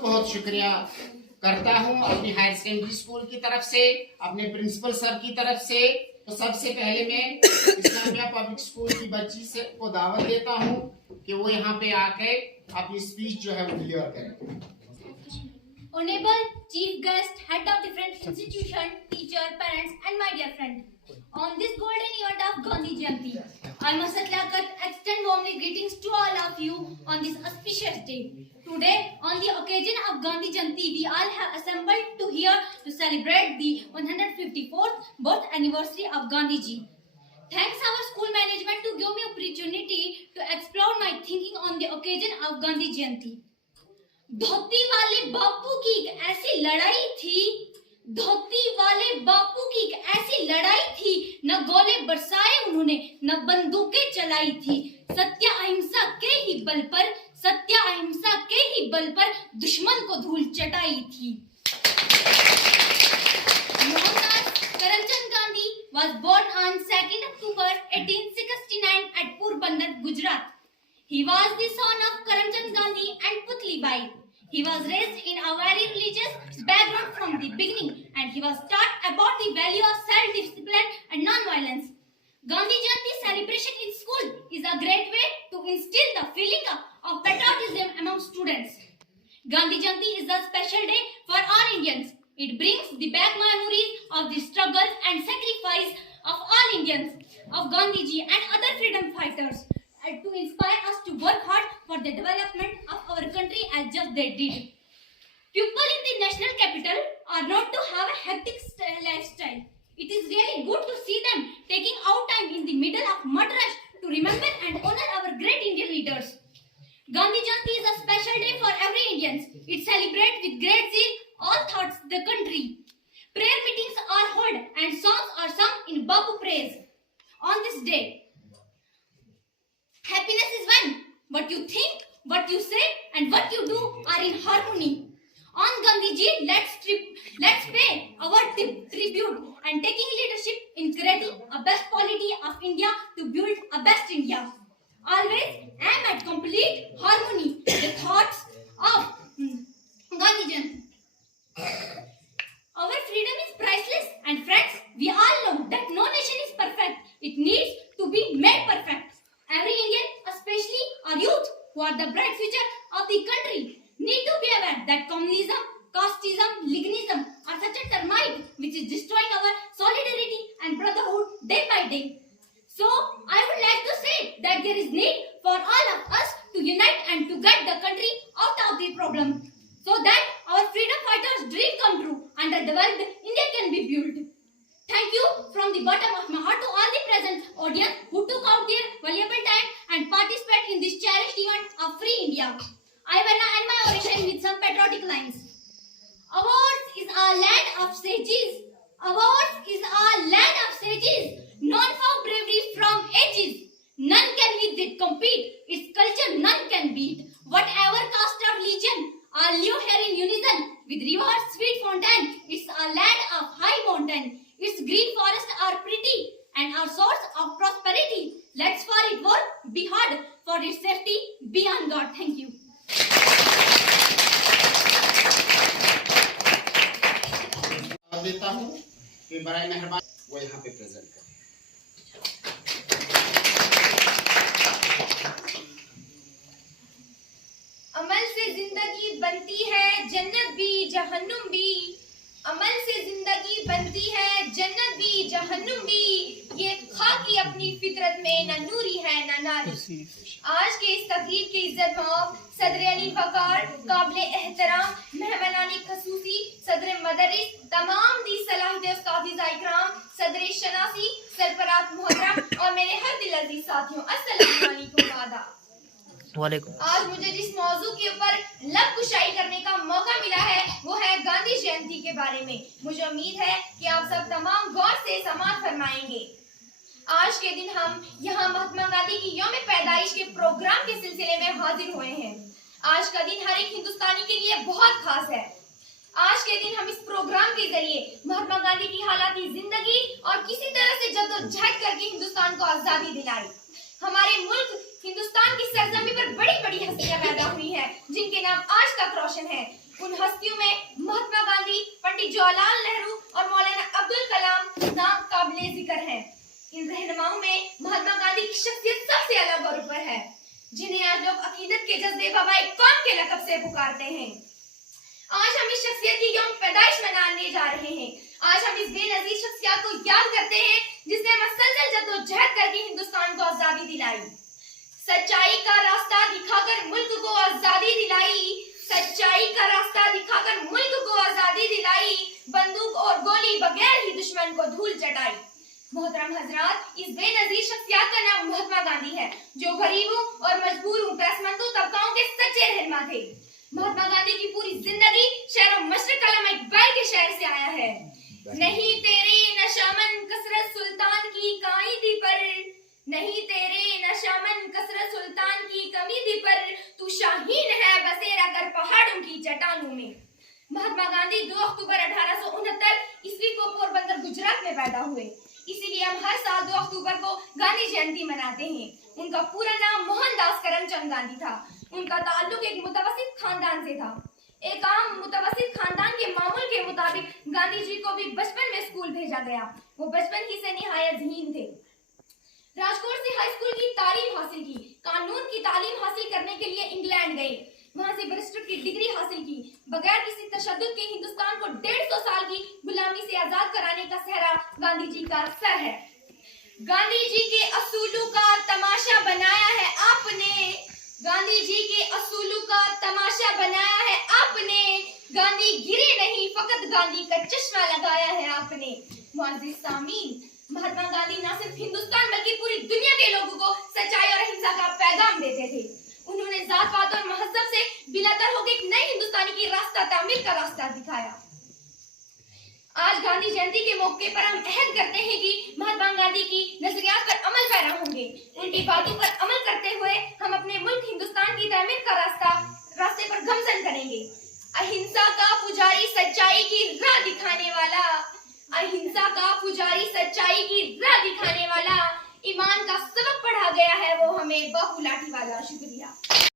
बहुत शुक्रिया करता हूं अपनी हायर सेकेंडरी स्कूल की तरफ से, अपने प्रिंसिपल सर की तरफ से। तो सबसे पहले मैं इस्लामिया पब्लिक स्कूल की बच्ची से को दावत देता हूं कि वो यहाँ पे आके अपनी स्पीच जो है वो डिलीवर करें। Honorable Chief Guest, Head of different institution, teacher, parents, and my dear friend. On this golden event of Gandhi Jayanti, I must extend warmly greetings to all of you on this auspicious day. Today, on the occasion of Gandhi Jayanti, we all have assembled to here to celebrate the 154th birth anniversary of Gandhi Ji. Thanks our school management to give me opportunity to explore my thinking on the occasion of Gandhi Jayanti. धोती वाले बापू की एक ऐसी लड़ाई थी, धोती वाले बापू की एक ऐसी लड़ाई थी, न गोले बरसाए उन्होंने, न बंदूकें चलाई थी। सत्य अहिंसा के ही बल पर, सत्य अहिंसा के ही बल पर दुश्मन को धूल चटाई थी। मोहनदास करमचंद Gandhi was born on 2nd October 1869 at Porbandar, Gujarat. He was the son of Karamchand Gandhi and Putli Bai. He was raised in a very religious background from the beginning, and he was taught about the value of self-discipline and non-violence. Gandhi Jayanti celebration in school is a great way to instill the feeling of patriotism among students. Gandhi Jayanti is a special day for all Indians. It brings the back memories of the struggles and sacrifice of all Indians, of Gandhi Ji and other freedom fighters, to inspire us to work hard for the development of our country as just they did. People in the national capital are known to have a hectic lifestyle. It is really good to see them taking out time in the middle of mud rush to remember and honor our great Indian leaders. Gandhi Jayanti is a special day for every Indian. It celebrates with great zeal all thoughts the country. Prayer meetings are held and songs are sung in Bapu praise. On this day, happiness is when what you think, what you say, and what you do are in harmony. On Gandhi Ji, let's pay our tribute and taking leadership in creating a best quality of India to build a best India. Always aim at complete harmony. The thoughts of Gandhi Ji. Our freedom is priceless, and friends, we all know that no nation is perfect. It needs to be made perfect. Every Indian, especially our youth, who are the bright future of the country, need to be aware that communism, casteism, Lignism are such a termite which is destroying our solidarity and brotherhood day by day. So, I would like to say that there is need for all of us to unite and to get the country out of the problem, so that our freedom fighters' dream come true and a developed India can be built. Thank you from the bottom of my heart to all the present audience who took out their valuable time and participate in this cherished event of Free India. I will now end my oration with some patriotic lines. Ours is our land of sages. Ours is our land of sages, known for bravery from ages. None can with it compete. Its culture none can beat. Whatever caste or religion, all live here in unison with rivers, sweet fountain. It's a land of high mountain. Its green forests are pretty and our source of prosperity. Let's for it work, be hard for its safety, be on God. Thank you. देता हूँ कि बराए मेहरबान वो यहाँ पे प्रेजेंट करें। अमल से जिंदगी बनती है जन्नत भी जहन्नुम भी, अमल से जिंदगी बनती है जन्नत भी जहन्नुम भी, ये खाकी अपनी फितरत में न नूरी है न नारी। आज के इस तकरीर के इज्जत मौब सदर अली वकार, काबिल एहतराम मेहमानानी खसूसी सदर मदरिस, तमाम दी सलाहियत उस्ताद इकराम, सदर शनासी सरफरात मोहतरम और मेरे हर दिल अजीज साथियों, अस्सलाम वालेकुम वादा। आज मुझे जिस मौजू के ऊपर लब कुशाई करने का मौका मिला है वो है गांधी जयंती के बारे में। मुझे उम्मीद है कि आप सब तमाम गौर से समाअत फरमाएंगे। आज के दिन हम यहाँ महात्मा गांधी की यौम पैदाइश के प्रोग्राम के सिलसिले में हाजिर हुए हैं। आज का दिन हर एक हिंदुस्तानी के लिए बहुत खास है। आज के दिन हम इस प्रोग्राम के जरिए महात्मा गांधी की हालाती जिंदगी और किसी तरह से जद्दोजहद करके हिंदुस्तान को आजादी दिलाई, हमारे मुल्क हिंदुस्तान की सरजमी पर बड़ी बड़ी हस्तियां पैदा हुई हैं, जिनके नाम आज तक रोशन हैं। उन हस्तियों में महात्मा गांधी, पंडित जवाहरलाल नेहरू और मौलाना अब्दुल कलाम नाम काबिले जिक्र हैं। इन रहनुमाओं में महात्मा गांधी की शख्सियत सबसे अलग और ऊपर है, जिन्हें आज लोग अकीदत के जज्बे बाबाए कौम के लक़ब से पुकारते हैं। आज हम इस शख्सियत की यौम पैदाइश मनाने जा रहे हैं। आज हम इस बेनजीर शख्सियत को याद करते हैं, जिसने मसलसल जद्दोजहद करके हिंदुस्तान को आजादी दिलाई, सच्चाई का रास्ता दिखाकर मुल्क को आजादी दिलाई, सच्चाई का रास्ता दिखाकर मुल्क को आजादी दिलाई, बंदूक और गोली बगैर ही दुश्मन को धूल चटाई। मोहतरम हजरात, इस बेनजीर शख्सियत का नाम महात्मा गांधी है, जो गरीबों और मजबूरों पैसमंदों तबकाओं के सच्चे रहनुमा थे। महात्मा गांधी की पूरी जिंदगी शेर मशरक अल्लामा इकबाल के शेर से आया है। नहीं तेरे नशामन कसरत सुल्तान की कायदी पर, नहीं तेरे नशामन कसरत सुल्तान की कमीदी पर, तू शाहीन है बसेरा कर पहाड़ों की चट्टानों में। महात्मा गांधी 2 अक्टूबर 1869 ईस्वी को पोरबंदर गुजरात में पैदा हुए। इसीलिए हम हर साल 2 अक्टूबर को गांधी जयंती मनाते हैं। उनका पूरा नाम मोहनदास करमचंद गांधी था। उनका ताल्लुक एक मुतवस्सित खानदान से था। एक आम मुतवस्सित खानदान के मामूल के मुताबिक गांधी जी को भी बचपन में स्कूल भेजा गया। वो बचपन ही से निहायत ज़हीन थे। राजकोट से हाई स्कूल की तालीम हासिल की। कानून की तालीम हासिल करने के लिए इंग्लैंड गए, वहां से बैरिस्टर की डिग्री हासिल की। बगैर किसी तशद्दुद के हिंदुस्तान को 150 साल की गुलामी से आजाद कराने का सहरा गांधी जी का सर है। गांधी जी के असूलों का तमाशा बनाया है आपने, गांधी जी के असूलों का तमाशा बनाया है आपने, गांधी गिरे नहीं फकत गांधी का चश्मा लगाया है आपने। मुअज़्ज़िज़ सामीन, महात्मा गांधी न सिर्फ हिंदुस्तान बल्कि पूरी दुनिया के लोगों को सच्चाई और अहिंसा का पैगाम देते थे। उन्होंने जात पात और महज़्ज़ब से बिलातर होकर एक नई हिंदुस्तानी की रास्ता तामीर का रास्ता दिखाया। आज गांधी जयंती के मौके पर हम अहद करते हैं कि महात्मा गांधी की नजरियात पर अमल पैरा होंगे। उनकी बातों पर अमल करते हुए हम अपने मुल्क हिंदुस्तान की तामीर का रास्ते पर गमजन करेंगे। अहिंसा का पुजारी सच्चाई की राह दिखाने वाला, अहिंसा का पुजारी सच्चाई की राह दिखाने वाला, ईमान का सबक पढ़ा गया है वो हमें बापू लाठी वाला। शुक्रिया।